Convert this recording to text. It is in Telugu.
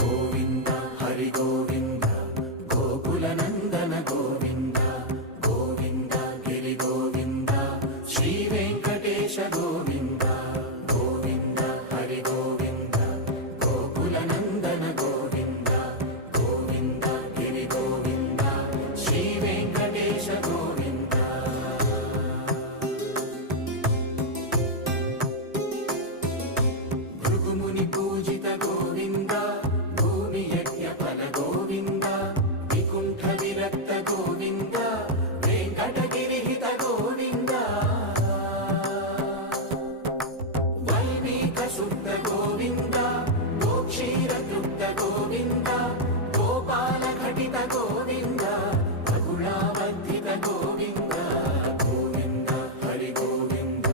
గోవింద హరి గోవింద గోకుల నందన గోవింద గోవింద గిరి గోవింద శ్రీ వెంకటేశ గోవింద గోవింద హరి గోవింద గోకుల నందన గోవింద గోవింద గిరి గోవింద శ్రీ వెంకటేశ గోవింద. భృగుముని పూజిత గోవింద భూమి యజ్ఞ ఫల గోవింద వికుంఠ విరక్త గోవింద వెంకటగిరిహిత గోవింద వల్మీక శుద్ధ